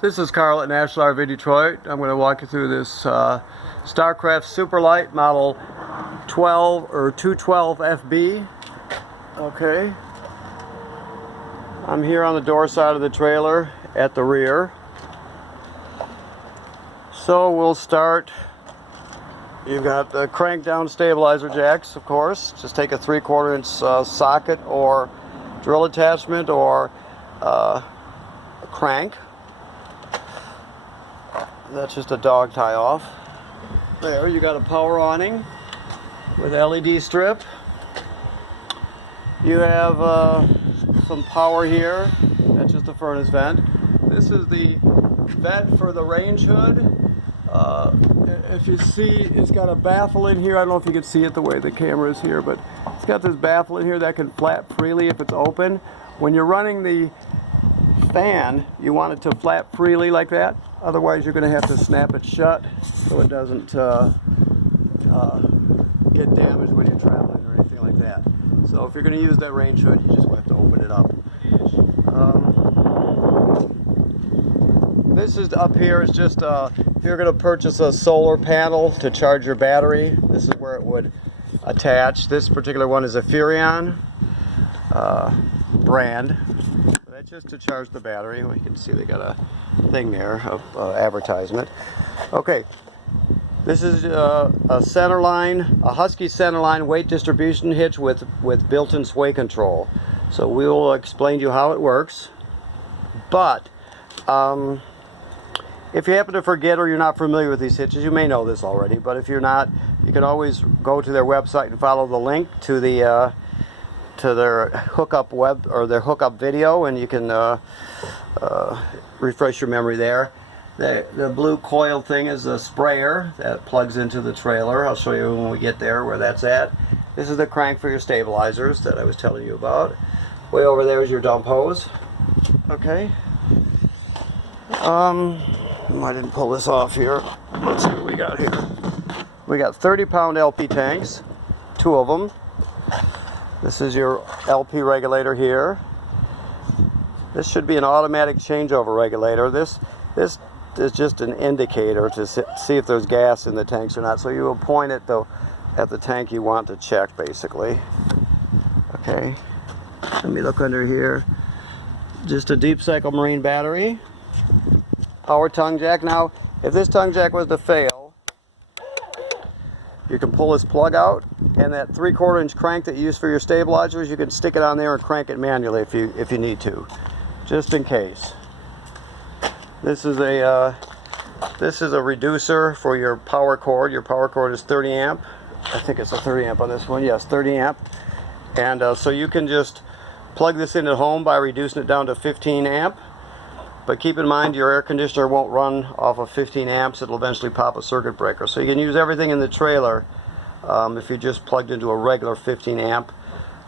This is Carl at National RV Detroit. I'm going to walk you through this StarCraft Super Lite model 212 FB. Okay. I'm here on the door side of the trailer at the rear. So we'll start. You've got the crank down stabilizer jacks, of course. Just take a 3/4 inch socket or drill attachment or a crank. That's just a dog tie off. There, you got a power awning with LED strip. You have some power here. That's just a furnace vent. This is the vent for the range hood. If you see, it's got a baffle in here. I don't know if you can see it the way the camera is here, but it's got this baffle in here that can flap freely if it's open. When you're running the fan, you want it to flap freely like that. Otherwise, you're going to have to snap it shut so it doesn't get damaged when you're traveling or anything like that. So if you're going to use that range hood, you just have to open it up. This is up here is just if you're going to purchase a solar panel to charge your battery, this is where it would attach. This particular one is a Furrion brand. That's just to charge the battery. You can see they got a thing there of advertisement. Okay, this is a centerline, a Husky centerline weight distribution hitch with built-in sway control. So we will explain to you how it works. But if you happen to forget or you're not familiar with these hitches, you may know this already. But if you're not, you can always go to their website and follow the link to the to their hookup web or their hookup video, and you can refresh your memory there. The blue coil thing is a sprayer that plugs into the trailer. I'll show you when we get there where that's at. This is the crank for your stabilizers that I was telling you about. Way over there is your dump hose. Okay. I didn't pull this off here. Let's see what we got here. We got 30-pound LP tanks, 2 of them. This is your LP regulator here. This should be an automatic changeover regulator. This is just an indicator to see if there's gas in the tanks or not. So you will point it at the tank you want to check, basically. Okay. Let me look under here. Just a deep cycle marine battery. Power tongue jack. Now, if this tongue jack was to fail, you can pull this plug out, and that 3/4 inch crank that you use for your stabilizers, you can stick it on there and crank it manually if you need to, just in case. This is a reducer for your power cord. Your power cord is 30 amp. I think it's a 30 amp on this one. Yes, 30 amp. And so you can just plug this in at home by reducing it down to 15 amp. But keep in mind, your air conditioner won't run off of 15 amps. It'll eventually pop a circuit breaker. So you can use everything in the trailer if you just plugged into a regular 15 amp,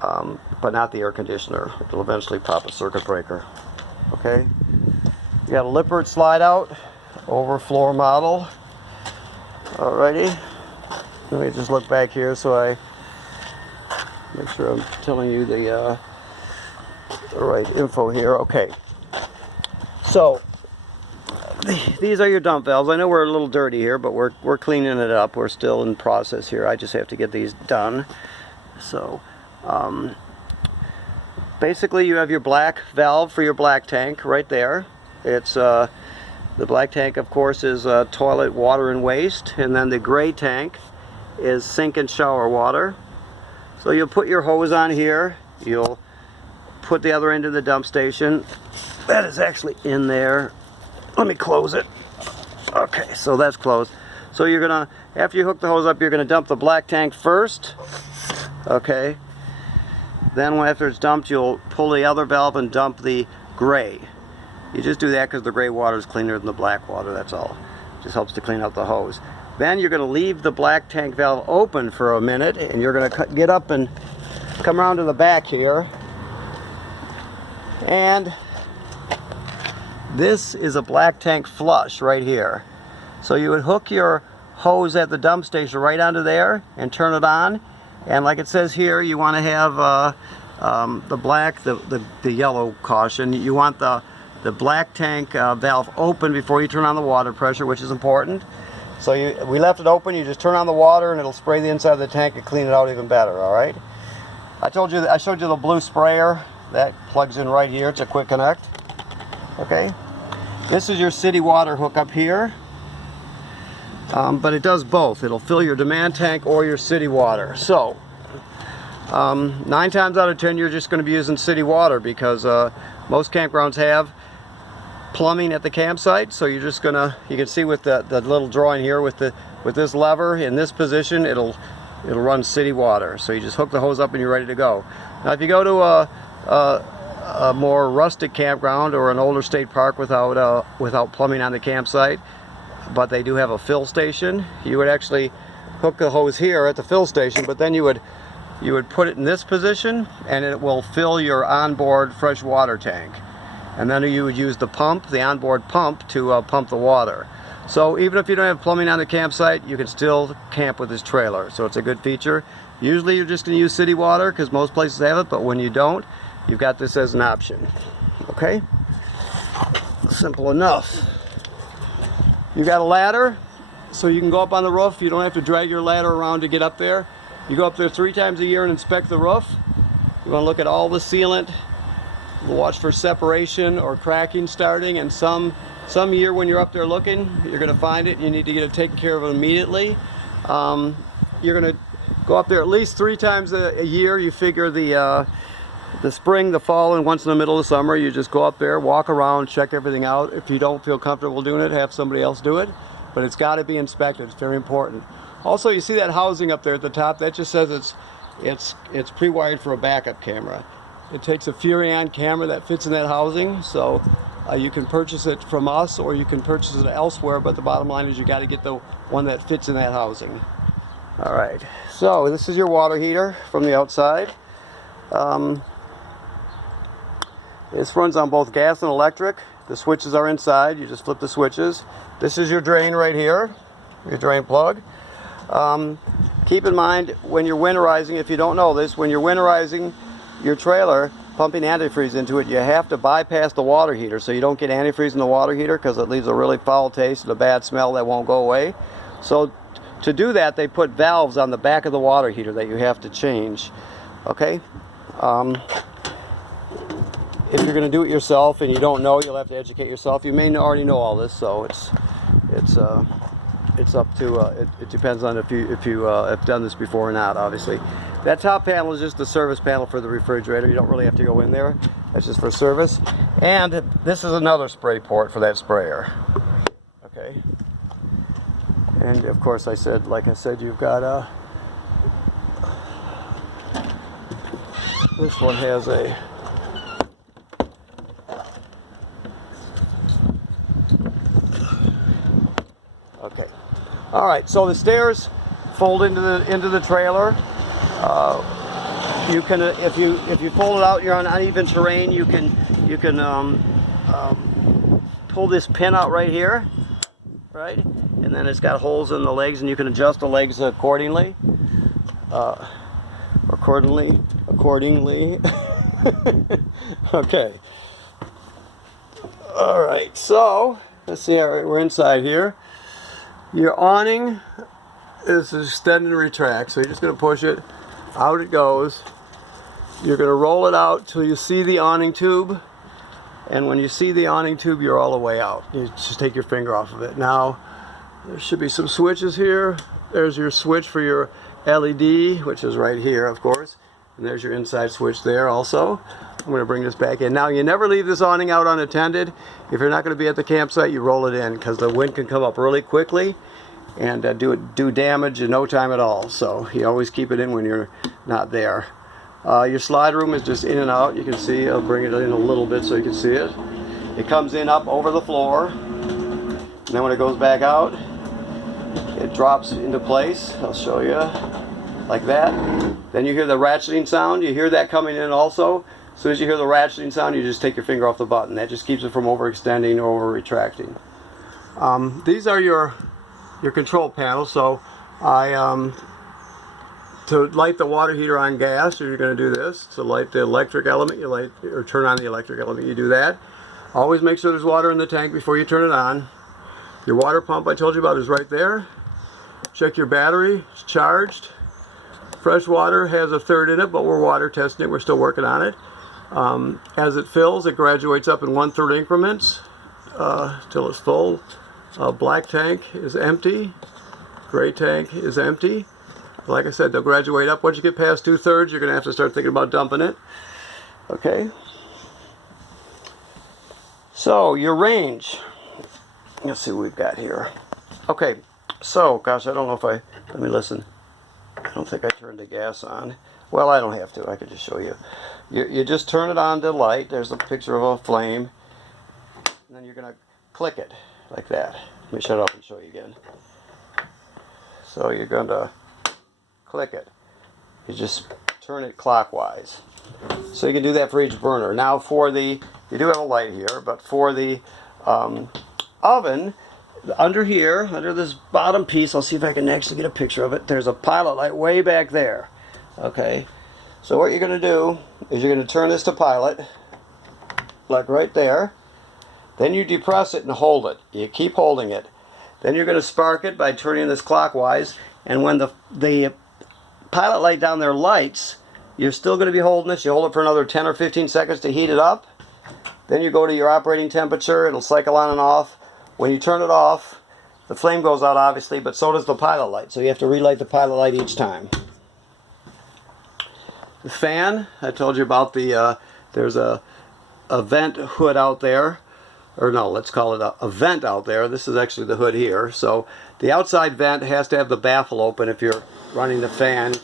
but not the air conditioner. It'll eventually pop a circuit breaker. Okay? You got a Lippert slide out, over floor model. Alrighty. Let me just look back here so I make sure I'm telling you the right info here. Okay. So these are your dump valves. I know we're a little dirty here, but we're cleaning it up. We're still in process here. I just have to get these done. So basically you have your black valve for your black tank right there. It's the black tank, of course, is toilet, water, and waste, and then the gray tank is sink and shower water. So you'll put your hose on here. You'll put the other end of the dump station. That is actually in there. Let me close it. Okay, so that's closed. So you're gonna, after you hook the hose up, you're gonna dump the black tank first. Okay. Then after it's dumped, you'll pull the other valve and dump the gray. You just do that because the gray water is cleaner than the black water, that's all. Just helps to clean out the hose. Then you're gonna leave the black tank valve open for a minute, and you're gonna get up and come around to the back here. And this is a black tank flush right here. So you would hook your hose at the dump station right onto there and turn it on. And like it says here, you want to have the black, the yellow caution. You want the the black tank valve open before you turn on the water pressure, which is important. So we left it open. You just turn on the water and it'll spray the inside of the tank and clean it out even better. All right. I showed you the blue sprayer that plugs in right here. It's a quick connect. Okay. This is your city water hook up here. But it does both. It'll fill your demand tank or your city water. So 9 times out of 10 you're just going to be using city water because most campgrounds have plumbing at the campsite. So you're just gonna, you can see with the little drawing here with this lever in this position, it'll run city water. So you just hook the hose up and you're ready to go. Now if you go to a more rustic campground or an older state park without plumbing on the campsite, but they do have a fill station, you would actually hook the hose here at the fill station, but then you would put it in this position and it will fill your onboard fresh water tank. And then you would use the pump, the onboard pump, to pump the water. So even if you don't have plumbing on the campsite, you can still camp with this trailer. So it's a good feature. Usually you're just going to use city water because most places have it, but when you don't, you've got this as an option. Okay? Simple enough. You got a ladder, so you can go up on the roof. You don't have to drag your ladder around to get up there. You go up there 3 times a year and inspect the roof. You want to look at all the sealant, watch for separation or cracking starting, and some year when you're up there looking, you're going to find it. You need to get it taken care of immediately. You're going to go up there at least 3 times a year. You figure the spring, the fall, and once in the middle of the summer, you just go up there, walk around, check everything out. If you don't feel comfortable doing it, have somebody else do it. But it's got to be inspected. It's very important. Also, you see that housing up there at the top? That just says it's pre-wired for a backup camera. It takes a Furrion camera that fits in that housing, so you can purchase it from us or you can purchase it elsewhere, but the bottom line is you got to get the one that fits in that housing. All right, so this is your water heater from the outside. This runs on both gas and electric. The switches are inside. You just flip the switches. This is your drain right here, your drain plug. Keep in mind when you're winterizing, if you don't know this, when you're winterizing your trailer, pumping antifreeze into it, you have to bypass the water heater so you don't get antifreeze in the water heater because it leaves a really foul taste and a bad smell that won't go away. So to do that, they put valves on the back of the water heater that you have to change. Okay? If you're going to do it yourself and you don't know, you'll have to educate yourself. You may already know all this, so it's up to it depends on if you have done this before or not. Obviously, that top panel is just the service panel for the refrigerator. You don't really have to go in there. That's just for service. And this is another spray port for that sprayer. Okay. And of course, like I said, you've got this one has a okay. All right, so the stairs fold into the trailer. You can if you fold it out, you're on uneven terrain. You can pull this pin out right here, right, and then it's got holes in the legs, and you can adjust the legs accordingly. Accordingly. Okay. All right. So let's see. All right, we're inside here. Your awning is extend and retract, so you're just going to push it, out it goes. You're going to roll it out till you see the awning tube, and when you see the awning tube, you're all the way out. You just take your finger off of it. Now, there should be some switches here. There's your switch for your LED, which is right here, of course, and there's your inside switch there also. I'm going to bring this back in. Now, you never leave this awning out unattended. If you're not going to be at the campsite, you roll it in because the wind can come up really quickly and do damage in no time at all. So you always keep it in when you're not there. Your slide room is just in and out. You can see, I'll bring it in a little bit so you can see it. It comes in up over the floor, and then when it goes back out, it drops into place. I'll show you, like that. Then you hear the ratcheting sound. You hear that coming in also. As soon as you hear the ratcheting sound, you just take your finger off the button. That just keeps it from overextending or over retracting. These are your control panels. So to light the water heater on gas, you're going to do this. To light the electric element, you light or turn on the electric element, you do that. Always make sure there's water in the tank before you turn it on. Your water pump I told you about is right there. Check your battery, it's charged. Fresh water has a third in it, but we're water testing it, we're still working on it. As it fills, it graduates up in 1/3 increments till it's full. Black tank is empty, gray tank is empty. Like I said, they'll graduate up. Once you get past 2/3, you're going to have to start thinking about dumping it. Okay. So, your range. Let's see what we've got here. Okay, so, gosh, I don't know if let me listen. I don't think I turned the gas on. Well, I don't have to. I could just show you. You just turn it on to light. There's a picture of a flame. And then you're going to click it like that. Let me shut it off and show you again. So, you're going to click it. You just turn it clockwise. So you can do that for each burner. Now for the, you do have a light here, but for the oven, under here, under this bottom piece, I'll see if I can actually get a picture of it. There's a pilot light way back there. Okay, so what you're going to do is you're going to turn this to pilot, like right there. Then you depress it and hold it. You keep holding it. Then you're going to spark it by turning this clockwise, and when the pilot light down there lights, you're still going to be holding this. You hold it for another 10 or 15 seconds to heat it up. Then you go to your operating temperature. It'll cycle on and off. When you turn it off, the flame goes out obviously, but so does the pilot light. So you have to relight the pilot light each time. The fan, I told you about the, there's a vent hood out there. Or no, let's call it a vent out there. This is actually the hood here. So the outside vent has to have the baffle open if you're running the fan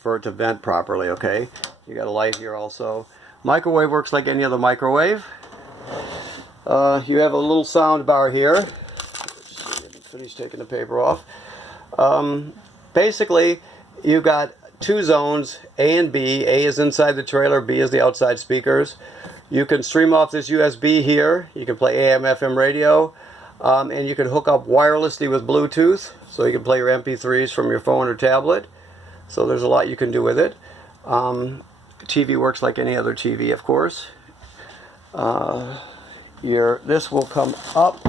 for it to vent properly, okay? You got a light here also. Microwave works like any other microwave. You have a little sound bar here. Finish taking the paper off. Basically, you've got two zones, A and B. A is inside the trailer, B is the outside speakers. You can stream off this USB here. You can play AM, FM radio. And you can hook up wirelessly with Bluetooth. So you can play your MP3s from your phone or tablet. So there's a lot you can do with it. TV works like any other TV, of course. This will come up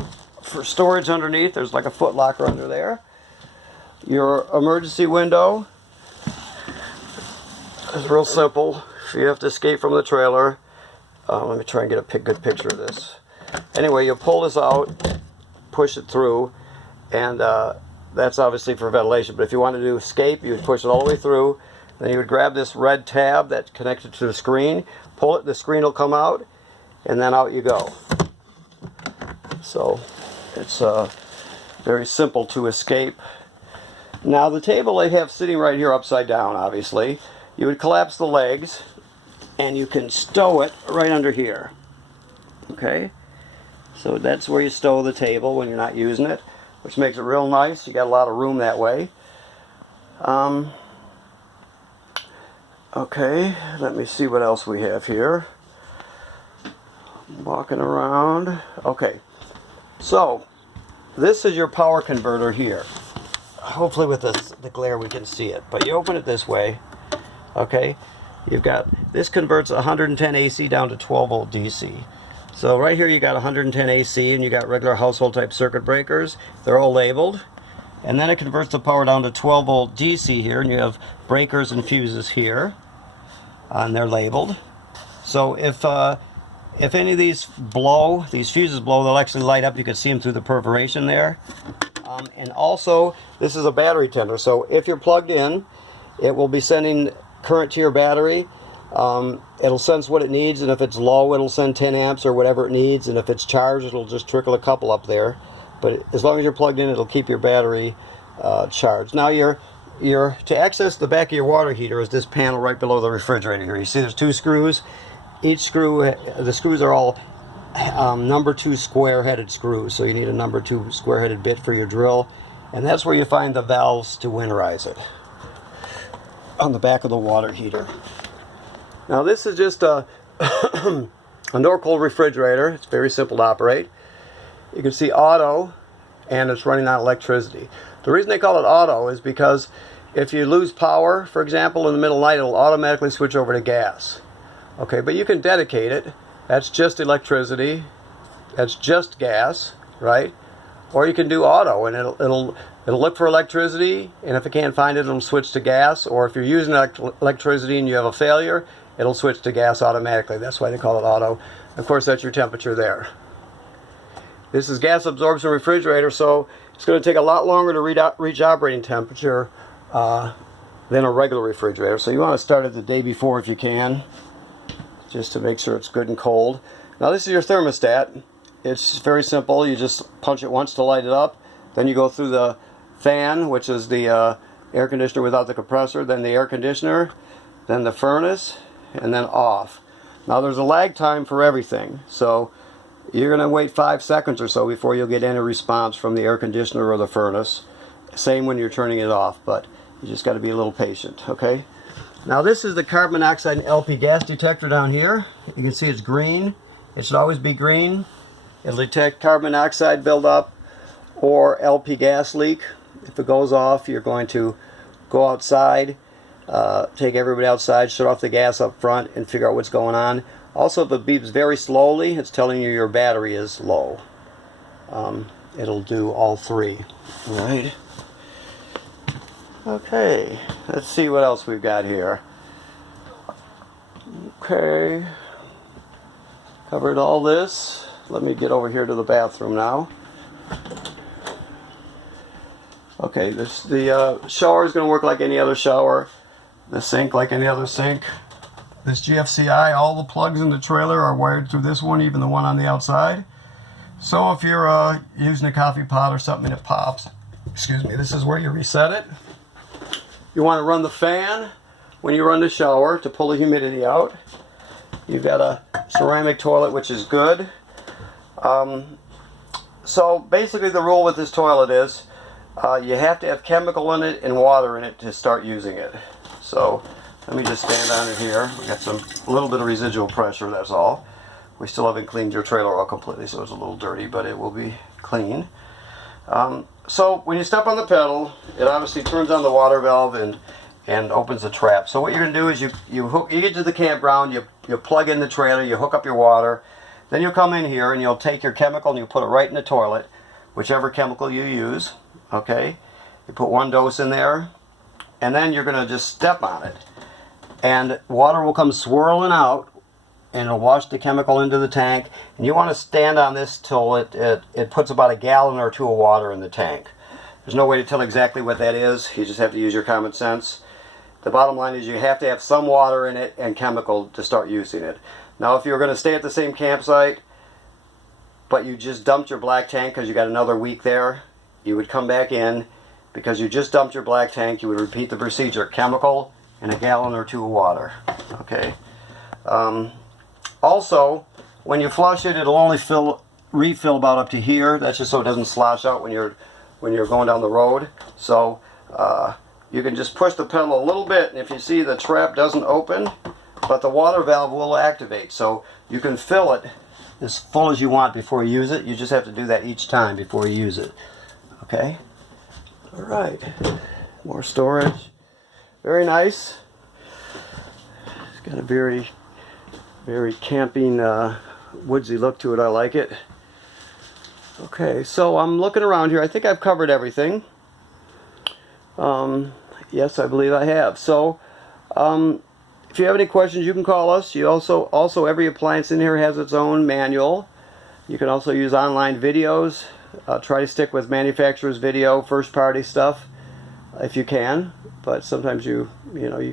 for storage underneath. There's like a foot locker under there. Your emergency window is real simple. If you have to escape from the trailer, let me try and get a good picture of this. Anyway, you pull this out, push it through, and that's obviously for ventilation. But if you wanted to escape, you would push it all the way through. Then you would grab this red tab that's connected to the screen, pull it, the screen will come out, and then out you go. So it's very simple to escape. Now the table I have sitting right here upside down, obviously. You would collapse the legs, and you can stow it right under here. Okay? So that's where you stow the table when you're not using it, which makes it real nice. You got a lot of room that way. Okay, let me see what else we have here. Walking around. Okay, so this is your power converter here. Hopefully with the glare we can see it, but you open it this way. Okay, you've got, this converts 110 AC down to 12 volt DC. So right here you got 110 AC and you got regular household type circuit breakers. They're all labeled. And then it converts the power down to 12 volt DC here, and you have breakers and fuses here. And they're labeled. So if any of these blow, these fuses blow, they'll actually light up. You can see them through the perforation there. And also, this is a battery tender. So if you're plugged in, it will be sending current to your battery. It'll sense what it needs, and if it's low, it'll send 10 amps or whatever it needs, and if it's charged, it'll just trickle a couple up there. But as long as you're plugged in, it'll keep your battery charged. Now, to access the back of your water heater is this panel right below the refrigerator here. You see there's two screws. Each screw, the screws are all number 2 square-headed screws, so you need a number 2 square-headed bit for your drill, and that's where you find the valves to winterize it, on the back of the water heater. Now this is just a Norcold refrigerator. It's very simple to operate. You can see auto, and it's running on electricity. The reason they call it auto is because if you lose power, for example, in the middle of the night, it'll automatically switch over to gas. Okay, but you can dedicate it. That's just electricity that's just gas, right? Or you can do auto, and it'll look for electricity, and if it can't find it, it'll switch to gas. Or if you're using electricity and you have a failure, it'll switch to gas automatically. That's why they call it auto. Of course, that's your temperature there. This is gas absorption refrigerator, so it's going to take a lot longer to reach operating temperature than a regular refrigerator. So you want to start it the day before if you can, just to make sure it's good and cold. Now this is your thermostat. It's very simple. You just punch it once to light it up. Then you go through the fan, which is the air conditioner without the compressor, then the air conditioner, then the furnace, and then off. Now there's a lag time for everything, so you're going to wait 5 seconds or so before you'll get any response from the air conditioner or the furnace. Same when you're turning it off, but you just got to be a little patient, okay? Now this is the carbon monoxide and LP gas detector down here. You can see it's green. It should always be green. It'll detect carbon monoxide buildup or LP gas leak. If it goes off, you're going to go outside, take everybody outside, shut off the gas up front, and figure out what's going on. Also, if it beeps very slowly, it's telling you your battery is low. It'll do all three. All right. Okay, let's see what else we've got here. Okay, covered all this. Let me get over here to the bathroom now. Okay, the shower is going to work like any other shower. The sink like any other sink. This GFCI, all the plugs in the trailer are wired through this one, even the one on the outside. So if you're using a coffee pot or something and it pops, excuse me, this is where you reset it. You want to run the fan when you run the shower to pull the humidity out. You've got a ceramic toilet, which is good. So basically the rule with this toilet is you have to have chemical in it and water in it to start using it. So let me just stand on it here. We got a little bit of residual pressure, that's all. We still haven't cleaned your trailer out completely, so it's a little dirty, but it will be clean. So when you step on the pedal, it obviously turns on the water valve and opens the trap. So what you're going to do is you get to the campground, you plug in the trailer, you hook up your water, then you'll come in here and you'll take your chemical and you put it right in the toilet, whichever chemical you use, okay? You put 1 dose in there, and then you're going to just step on it. And water will come swirling out, and it'll wash the chemical into the tank. And you want to stand on this till it puts about 1 gallon or 2 of water in the tank. There's no way to tell exactly what that is. You just have to use your common sense. The bottom line is you have to have some water in it and chemical to start using it. Now if you're going to stay at the same campsite, but you just dumped your black tank because you got another week there, you would come back in. Because you just dumped your black tank, you would repeat the procedure. Chemical and 1 gallon or 2 of water. Okay. Also, when you flush it, it'll only refill about up to here. That's just so it doesn't slosh out when you're going down the road. So you can just push the pedal a little bit, and if you see the trap doesn't open, but the water valve will activate. So you can fill it as full as you want before you use it. You just have to do that each time before you use it. Okay. All right. More storage. Very nice. It's got a very, very camping, woodsy look to it. I like it. Okay, so I'm looking around here. I think I've covered everything. Yes, I believe I have. So, if you have any questions, you can call us. You also every appliance in here has its own manual. You can also use online videos. Try to stick with manufacturer's video, first-party stuff, if you can. But sometimes you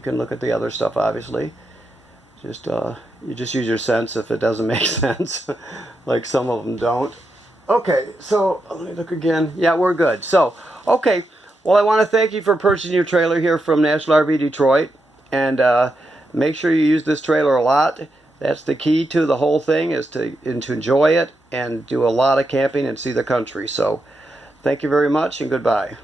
can look at the other stuff. Obviously, you just use your sense if it doesn't make sense, like some of them don't. Okay, so let me look again. Yeah, we're good. So, okay. Well, I want to thank you for purchasing your trailer here from National RV Detroit, and make sure you use this trailer a lot. That's the key to the whole thing, is to enjoy it and do a lot of camping and see the country. So, thank you very much, and goodbye.